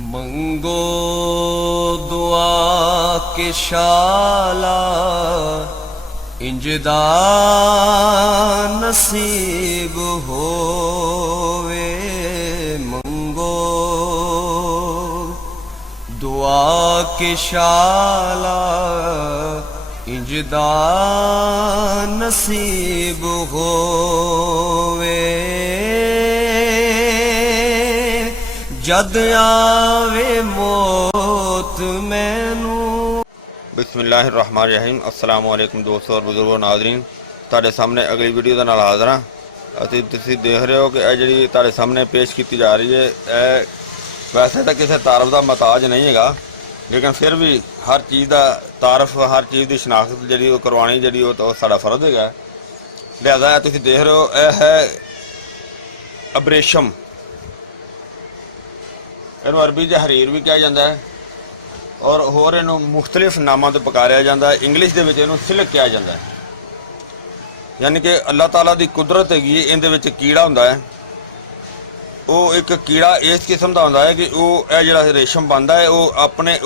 मंगो दुआ के शाला इंजदा नसीब होवे। मंगो दुआ के शाला इंजदा नसीब होवे। जद आवे मौत मैनू। बिस्मिल्लाहिर्रहमानिर्रहीम। अस्सलामु अलैकुम दोस्तों और बुजुर्गो नाज़रीन, तुहाडे सामने अगली वीडियो के नाल हाज़र हाँ। असीं तुसीं देख रहे हो कि यह जी तुहाडे सामने पेश की जा रही है, वैसे तो किसी तारफ का महताज नहीं है, लेकिन फिर भी हर चीज़ का तारफ, हर चीज़ की शनाख्त जी करवानी जी तो साडा फर्ज है। लिहाजा तुसीं देख रहे हो, यह है अबरेशम। इनू अरबी च हरीर भी कहा जाता है और होर इनू मुख्तलिफ नामों से पुकारिया जाता है। इंग्लिश के इनू सिल्क कहा जाता है, यानी कि अल्लाह ताला की कुदरत हैगी। इहदे कीड़ा होंदा है, वो एक कीड़ा इस किस्म का होंदा है कि वह जिहड़ा रेशम बनता है वो अपने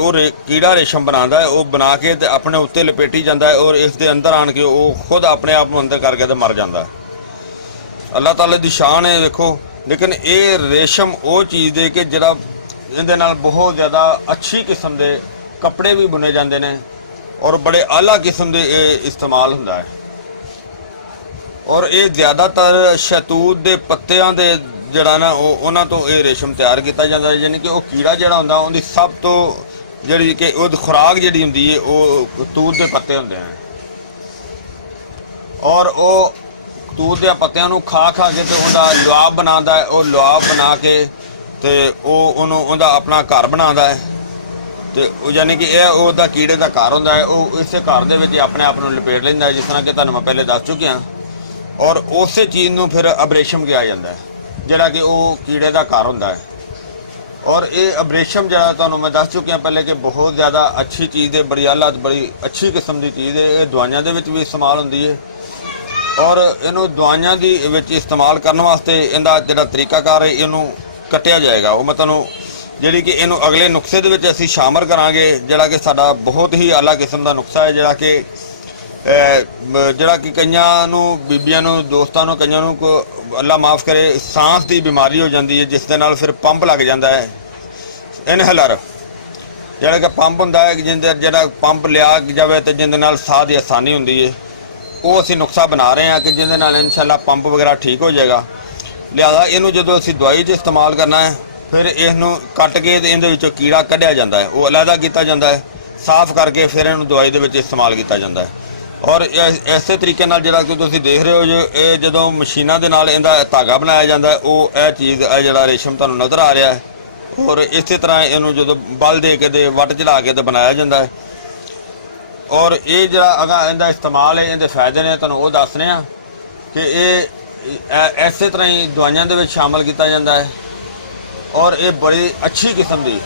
कीड़ा रेशम बनाता है, वो बना के ते अपने उत्ते लपेटी जाता है और इस दे अंदर आन के वो खुद अपने आप अंदर करके ते मर जाता है। अल्लाह ताला की शान है देखो। लेकिन ये रेशम वो चीज़ है कि जिहड़ा इहदे नाल बहुत ज़्यादा अच्छी किस्म के कपड़े भी बुने जाते हैं और बड़े आला किस्म के इस्तेमाल होंदा है। और ये ज़्यादातर शहतूत के पत्तियां दे जिहड़ा ना उन्हां तो ये रेशम तैयार किया जाता है, यानी कि वो कीड़ा जिहड़ा होंदा उहदी सब तो जिहड़ी कि उहदी खुराक जिहड़ी हुंदी है वो तूत के पत्ते होंदे हैं और वो तूत के पत्तियां नूं खा खा के तो उहदा लुआब बनाता है। वो लुआब बना के तो उहदा अपना घर बनाता है। तो यानी कि यह उहदा कीड़े का घर होंदा है, वो इस घर दे विच अपने आप नूं लपेट लैंदा है, जिस तरह कि तुहानूं मैं पहले दस चुकिया। और उस चीज़ नूं फिर अबरेशम कहा जाता है, जिहड़ा कि वो कीड़े का घर होंदा है। और ये अबरेशम जिहड़ा तुहानूं मैं दस चुकिया पहले कि बहुत ज़्यादा अच्छी चीज़ है, बड़ी आला बड़ी अच्छी किस्म की चीज़ है। ये दवाइयां दे विच भी इस्तेमाल होंदी है और इनू दवाइयां दी विच इस्तेमाल करने वास्ते इहदा जिहड़ा तरीकाकार है इनू कटिया जाएगा। वो मैं तुहानूं जिहड़ी कि इनू अगले नुस्खे दे विच असीं शामिल करांगे, जिहड़ा कि साडा बहुत ही आला किस्म का नुस्खा है, जिहड़ा कि कईयां नूं बीबियां नूं दोस्तां नूं कईयां नूं अल्लाह माफ़ करे सांस की बीमारी हो जाती है, जिस दे नाल फिर पंप लग जाता है। इनहेलर जिहड़ा कि पंप हुंदा है, जिहड़ा पंप लिया जाए तो जिंदे नाल साह की आसानी हुंदी है, वो असीं नुस्खा बना रहे हैं कि जिंदे नाल इंशाअल्लाह पंप वगैरह ठीक हो जाएगा। लिहाजा इनू जो असीं दवाई इस्तेमाल करना है, फिर इसनू कट के इहदे विचों कीड़ा कढ़िया जाता है, वो अलहदा किया जाता है, साफ करके फिर इनू दवाई दे विच इस्तेमाल किया जाता है। और इस तरीके नाल जिहड़ा कि तुसीं देख रहे हो जो ये जदों मशीनां दे नाल इहदा धागा बनाया जाता है, वो यह चीज़ जिहड़ा रेशम तुहानूं नज़र आ रहा है। और इस तरह इनू जो बल दे के ते वट चढ़ा के ते बनाया जाता है। और ये जिहड़ा अगर इहदा इस्तेमाल है, इहदे फायदे ने तुहानूं वो दसने आ कि ये इस तरह ही दवाइयां दे विच शामिल किया जाता है। और ये बड़ी अच्छी किस्म की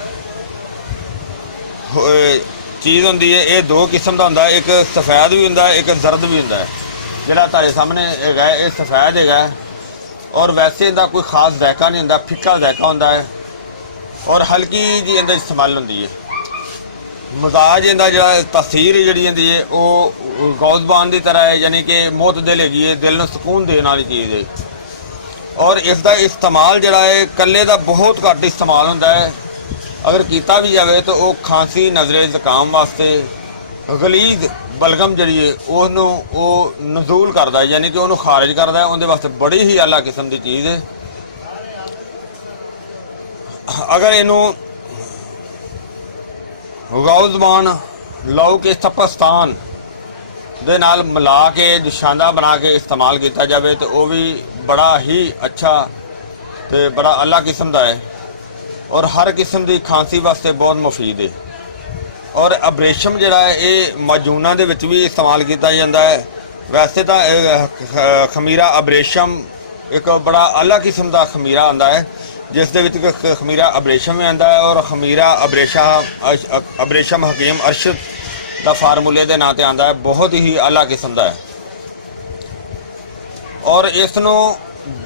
चीज़ होंदी है। ये दो किस्म का होंदा है, एक सफ़ैद भी होंदा है, एक जर्द भी होंदा है। जिहड़ा तुहाडे सामने है ये सफ़ैद है और वैसे इहदा कोई खास जायका नहीं होंदा, फिक्का जायका होंदा है और हल्की जी इहदे इस्तेमाल होंदी है। मजाज इहदा जिहड़ा तसीर जिहड़ी होंदी है वो गौज़बान की तरह है, यानी कि मुतदिल हैगी है, दिल नूं सुकून देने वाली चीज़ है। और इसका इस्तेमाल जिहड़ा है कल्ले का बहुत घट इस्तेमाल होंदा है, अगर किया भी जाए तो वो खांसी नज़रे ज़ुकाम वास्ते गलीज बलगम जिहड़ी है उहनूं वो नज़ूल करता है, यानी कि उहनूं खारिज करता है। उहदे वास्ते बड़ी ही आला किस्म की चीज़ है। अगर इनू गौज़बान लौ के सपस्तान दे नाल मिला के निशाना बना के इस्तेमाल किया जाए तो वह भी बड़ा ही अच्छा तो बड़ा आला किस्म का है और हर किस्म की खांसी वास्ते बहुत मुफीद है। और अबरेशम जिहड़ा है ये माजूना दे विच भी इस्तेमाल किया जाता है। वैसे तो खमीरा अबरेशम एक बड़ा आला किस्म का खमीरा आंदा है, जिस दे विच खमीरा अबरेशम भी आंदा है और खमीरा अबरेशम हकीम अरशद का फार्मूले के नाम से आंदा है, बहुत ही आला किस्म का है। और इसनों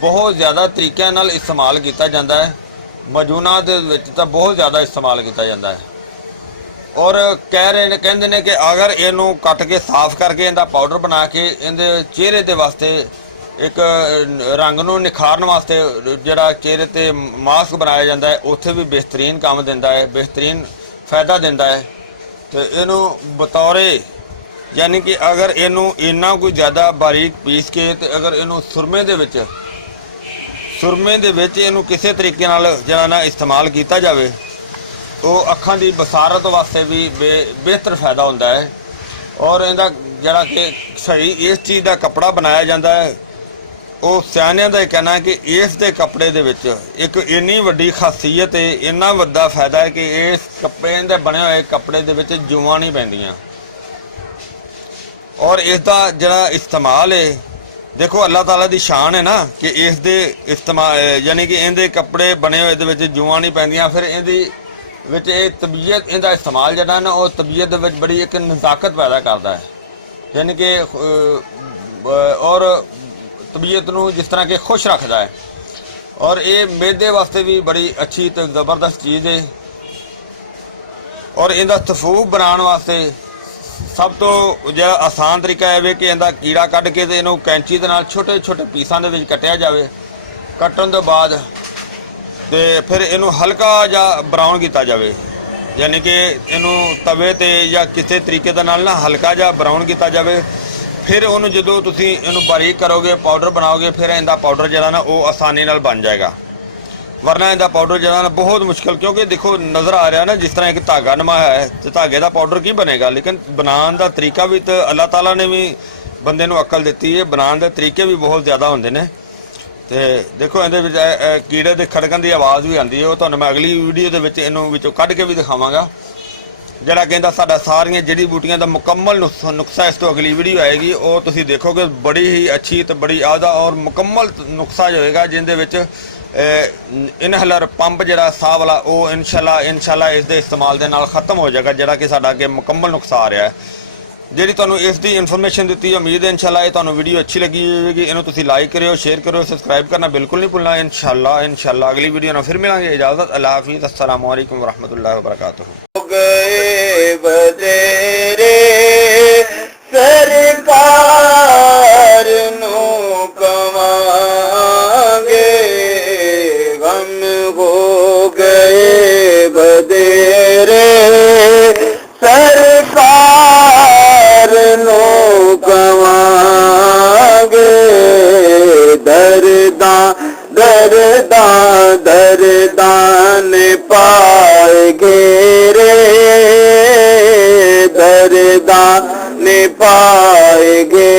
बहुत ज़्यादा तरीक़े नाल इस्तेमाल किया जाता है ਮਜੂਨਾ ਦੇ ਵਿੱਚ ਤਾਂ ਬਹੁਤ ਜ਼ਿਆਦਾ ਇਸਤੇਮਾਲ ਕੀਤਾ ਜਾਂਦਾ ਹੈ। ਔਰ ਕਹਿ ਰਹੇ ਨੇ, ਕਹਿੰਦੇ ਨੇ ਕਿ ਅਗਰ ਇਹਨੂੰ ਕੱਟ ਕੇ ਸਾਫ਼ ਕਰਕੇ ਇਹਦਾ ਪਾਊਡਰ ਬਣਾ ਕੇ ਇਹਦੇ ਚਿਹਰੇ ਦੇ ਵਾਸਤੇ ਇੱਕ ਰੰਗ ਨੂੰ ਨਿਖਾਰਨ ਵਾਸਤੇ ਜਿਹੜਾ ਚਿਹਰੇ ਤੇ ਮਾਸਕ ਬਣਾਇਆ ਜਾਂਦਾ ਹੈ, ਉੱਥੇ ਵੀ ਬਿਹਤਰੀਨ ਕੰਮ ਦਿੰਦਾ ਹੈ, ਬਿਹਤਰੀਨ ਫਾਇਦਾ ਦਿੰਦਾ ਹੈ। ਤੇ ਇਹਨੂੰ ਬਤੌਰੇ ਯਾਨੀ ਕਿ ਅਗਰ ਇਹਨੂੰ ਇੰਨਾ ਕੋਈ ਜ਼ਿਆਦਾ ਬਾਰੀਕ ਪੀਸ ਕੇ ਤੇ ਅਗਰ ਇਹਨੂੰ ਸੁਰਮੇ ਦੇ ਵਿੱਚ ਇਹਨੂੰ ਕਿਸੇ ਤਰੀਕੇ ਨਾਲ ਜਿਹੜਾ ਨਾ ਇਸਤੇਮਾਲ ਕੀਤਾ ਜਾਵੇ, ਉਹ ਅੱਖਾਂ ਦੀ ਬਸਾਰਤ ਵਾਸਤੇ ਵੀ ਬਿਹਤਰ ਫਾਇਦਾ ਹੁੰਦਾ ਹੈ। ਔਰ ਇਹਦਾ ਜਿਹੜਾ ਕਿ ਸਹੀ ਇਸ ਚੀਜ਼ ਦਾ ਕੱਪੜਾ ਬਣਾਇਆ ਜਾਂਦਾ ਹੈ, ਉਹ ਸਿਆਣਿਆਂ ਦਾ ਇਹ ਕਹਿਣਾ ਹੈ ਕਿ ਇਸ ਦੇ ਕੱਪੜੇ ਦੇ ਵਿੱਚ ਇੱਕ ਇੰਨੀ ਵੱਡੀ ਖਾਸੀਅਤ ਹੈ, ਇੰਨਾ ਵੱਡਾ ਫਾਇਦਾ ਹੈ ਕਿ ਇਸ ਕੱਪੜੇ ਦੇ ਬਣੇ ਹੋਏ ਕੱਪੜੇ ਦੇ ਵਿੱਚ ਜੂਆਂ ਨਹੀਂ ਪੈਂਦੀਆਂ। ਔਰ ਇਸ ਦਾ ਜਿਹੜਾ ਇਸਤੇਮਾਲ ਹੈ, ਦੇਖੋ ਅੱਲਾਹ ਤਾਲਾ ਦੀ ਸ਼ਾਨ ਹੈ ਨਾ ਕਿ ਇਸ ਦੇ ਇਸਤੇਮਾਲ ਯਾਨੀ ਕਿ ਇਹਦੇ ਕੱਪੜੇ ਬਣੇ ਹੋਏ ਦੇ ਵਿੱਚ ਜੂਆਂ ਨਹੀਂ ਪੈਂਦੀਆਂ। ਫਿਰ ਇਹਦੀ ਵਿੱਚ ਇਹ ਤਬੀਅਤ, ਇਹਦਾ ਇਸਤੇਮਾਲ ਜਿਹੜਾ ਨਾ ਉਹ ਤਬੀਅਤ ਦੇ ਵਿੱਚ ਬੜੀ ਇੱਕ ਨਜ਼ਾਕਤ ਪੈਦਾ ਕਰਦਾ ਹੈ, ਯਾਨੀ ਕਿ ਔਰ ਤਬੀਅਤ ਨੂੰ ਜਿਸ ਤਰ੍ਹਾਂ ਕਿ ਖੁਸ਼ ਰੱਖਦਾ ਹੈ। ਔਰ ਇਹ ਮੈਦੇ ਵਾਸਤੇ ਵੀ ਬੜੀ ਅੱਛੀ ਤੇ ਜ਼ਬਰਦਸਤ ਚੀਜ਼ ਹੈ। ਔਰ ਇਹਦਾ ਤਫੂਕ ਬਣਾਉਣ ਵਾਸਤੇ ਸਭ ਤੋਂ ਜਿਹੜਾ ਆਸਾਨ ਤਰੀਕਾ ਇਹ ਵੇ ਕਿ ਇਹਦਾ ਕੀੜਾ ਕੱਢ ਕੇ ਤੇ ਇਹਨੂੰ ਕੈਂਚੀ ਦੇ ਨਾਲ ਛੋਟੇ ਛੋਟੇ ਪੀਸਾਂ ਦੇ ਵਿੱਚ ਕੱਟਿਆ ਜਾਵੇ। ਕੱਟਣ ਤੋਂ ਬਾਅਦ ਤੇ ਫਿਰ ਇਹਨੂੰ ਹਲਕਾ ਜਿਹਾ ਬਰਾਊਨ ਕੀਤਾ ਜਾਵੇ, ਯਾਨੀ ਕਿ ਇਹਨੂੰ ਤਵੇ ਤੇ ਜਾਂ ਕਿਸੇ ਤਰੀਕੇ ਦੇ ਨਾਲ ਨਾ ਹਲਕਾ ਜਿਹਾ ਬਰਾਊਨ ਕੀਤਾ ਜਾਵੇ। ਫਿਰ ਉਹਨੂੰ ਜਦੋਂ ਤੁਸੀਂ ਇਹਨੂੰ ਬਾਰੀਕ ਕਰੋਗੇ, ਪਾਊਡਰ ਬਣਾਓਗੇ, ਫਿਰ ਇਹਦਾ ਪਾਊਡਰ ਜਿਹੜਾ ਨਾ ਉਹ ਆਸਾਨੀ ਨਾਲ ਬਣ ਜਾਏਗਾ। ਵਰਨਾ ਇਹਦਾ ਪਾਊਡਰ ਜਿਹੜਾ ਨਾ ਬਹੁਤ ਮੁਸ਼ਕਿਲ, ਕਿਉਂਕਿ ਦੇਖੋ ਨਜ਼ਰ ਆ ਰਿਹਾ ਨਾ ਜਿਸ ਤਰ੍ਹਾਂ ਇੱਕ ਧਾਗਾ ਨਮਾਇਆ ਹੈ ਤੇ ਧਾਗੇ ਦਾ ਪਾਊਡਰ ਕੀ ਬਣੇਗਾ, ਲੇਕਿਨ ਬਣਾਉਣ ਦਾ ਤਰੀਕਾ ਵੀ ਤਾਂ ਅੱਲਾਹ ਤਾਲਾ ਨੇ ਵੀ ਬੰਦੇ ਨੂੰ ਅਕਲ ਦਿੱਤੀ ਹੈ, ਬਣਾਉਣ ਦੇ ਤਰੀਕੇ ਵੀ ਬਹੁਤ ਜ਼ਿਆਦਾ ਹੁੰਦੇ ਨੇ। ਤੇ ਦੇਖੋ ਇਹਦੇ ਵਿੱਚ ਕੀੜੇ ਦੇ ਖੜਕਣ ਦੀ ਆਵਾਜ਼ ਵੀ ਆਉਂਦੀ ਹੈ, ਉਹ ਤੁਹਾਨੂੰ ਮੈਂ ਅਗਲੀ ਵੀਡੀਓ ਦੇ ਵਿੱਚ ਇਹਨੂੰ ਵਿੱਚੋਂ ਕੱਢ ਕੇ ਵੀ ਦਿਖਾਵਾਂਗਾ। ਜਿਹੜਾ ਕਹਿੰਦਾ ਸਾਡਾ ਸਾਰੀਆਂ ਜੜੀ ਬੂਟੀਆਂ ਦਾ ਮੁਕੰਮਲ ਨੁਸਖਾ, ਇਸ ਤੋਂ ਅਗਲੀ ਵੀਡੀਓ ਆਏਗੀ, ਉਹ ਤੁਸੀਂ ਦੇਖੋਗੇ। ਬੜੀ ਹੀ ਅੱਛੀ ਤੇ ਬੜੀ ਆਜ਼ਾ ਔਰ ਮੁਕੰਮਲ ਨੁਸਖਾ ਜੋ ਹੋਏਗਾ, ਜਿਹਦੇ ਵਿੱਚ ਇਨਹਲਰ ਪੰਪ ਜਿਹੜਾ ਸਾਹ ਵਾਲਾ ਉਹ ਇਨਸ਼ਾਅੱਲਾ ਇਸ ਦੇ ਇਸਤੇਮਾਲ ਦੇ ਨਾਲ ਖਤਮ ਹੋ ਜਾਏਗਾ, ਜਿਹੜਾ ਕਿ ਸਾਡਾ ਅੱਗੇ ਮੁਕੰਮਲ ਨੁਸਖਾ ਆ ਰਿਹਾ ਹੈ। ਜਿਹੜੀ ਤੁਹਾਨੂੰ ਇਸ ਦੀ ਇਨਫੋਰਮੇਸ਼ਨ ਦਿੱਤੀ, ਉਮੀਦ ਹੈ ਇਨਸ਼ਾਅੱਲਾ ਇਹ ਤੁਹਾਨੂੰ ਵੀਡੀਓ ਅੱਛੀ ਲੱਗੀ ਹੋਵੇਗੀ। ਇਹਨੂੰ ਤੁਸੀਂ ਲਾਈਕ ਕਰਿਓ, ਸ਼ੇਅਰ ਕਰਿਓ, ਸਬਸਕ੍ਰਾਈਬ ਕਰਨਾ ਬਿਲਕੁਲ ਨਹੀਂ ਭੁੱਲਣਾ। ਇਨਸ਼ਾਅੱਲਾ ਅਗਲੀ ਵੀਡੀਓ ਨਾਲ ਫਿਰ ਮਿਲਾਂਗੇ। ਇਜਾਜ਼ਤ, ਅੱਲਾਹ ਹਾਫਿਜ਼, अस्सलामु अलैकुम वरहमतुल्लाहि वबरकातुहू। गए बतेरे सरकार नु कवांगे, गम हो गए बतेरे सरकार नु कवांगे। दर्दा दर्दा दर्दान पाएगे रे, दर्दान पाएगे।